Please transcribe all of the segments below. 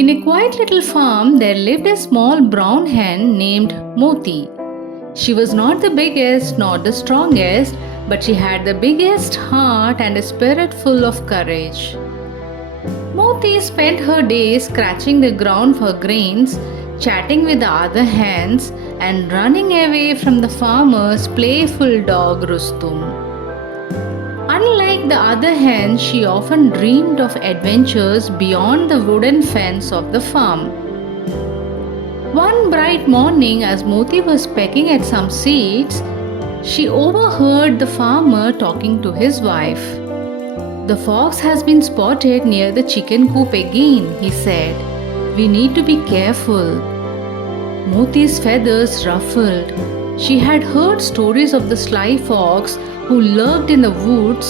In a quiet little farm, there lived a small brown hen named Moti. She was not the biggest nor the strongest, but she had the biggest heart and a spirit full of courage. Moti spent her days scratching the ground for grains, chatting with the other hens, and running away from the farmer's playful dog Rustum. Unlike the other hens, she often dreamed of adventures beyond the wooden fence of the farm. One bright morning, as Moti was pecking at some seeds, she overheard the farmer talking to his wife. "The fox has been spotted near the chicken coop again," he said. "We need to be careful." Moti's feathers ruffled. She had heard stories of the sly fox who lurked in the woods,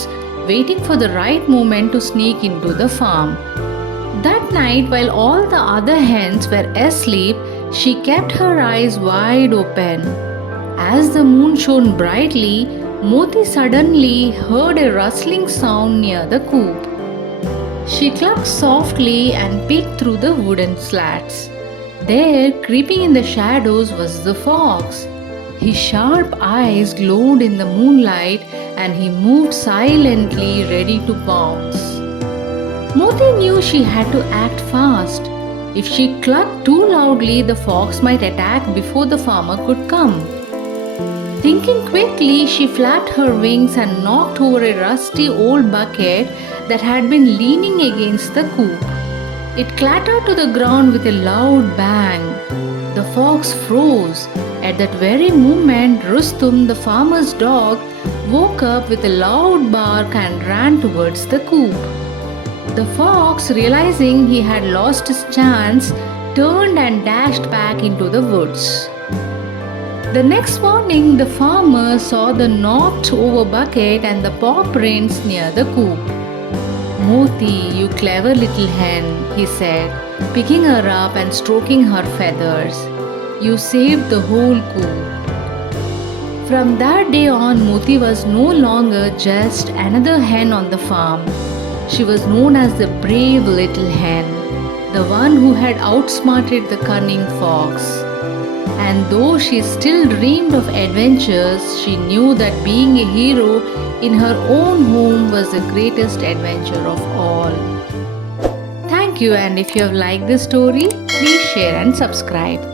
waiting for the right moment to sneak into the farm. That night, while all the other hens were asleep, she kept her eyes wide open. As the moon shone brightly, Moti suddenly heard a rustling sound near the coop. She clucked softly and peeked through the wooden slats. There, creeping in the shadows, was the fox. His sharp eyes glowed in the moonlight and he moved silently, ready to pounce. Moti knew she had to act fast. If she clucked too loudly, the fox might attack before the farmer could come. Thinking quickly, she flapped her wings and knocked over a rusty old bucket that had been leaning against the coop. It clattered to the ground with a loud bang. The fox froze. At that very moment, Rustum, the farmer's dog, woke up with a loud bark and ran towards the coop. The fox, realizing he had lost his chance, turned and dashed back into the woods. The next morning, the farmer saw the knocked over bucket and the paw prints near the coop. "Moti, you clever little hen," he said, picking her up and stroking her feathers. "You saved the whole coop." From that day on, Moti was no longer just another hen on the farm. She was known as the brave little hen, the one who had outsmarted the cunning fox. And though she still dreamed of adventures, she knew that being a hero in her own home was the greatest adventure of all. Thank you, and if you have liked this story, please share and subscribe.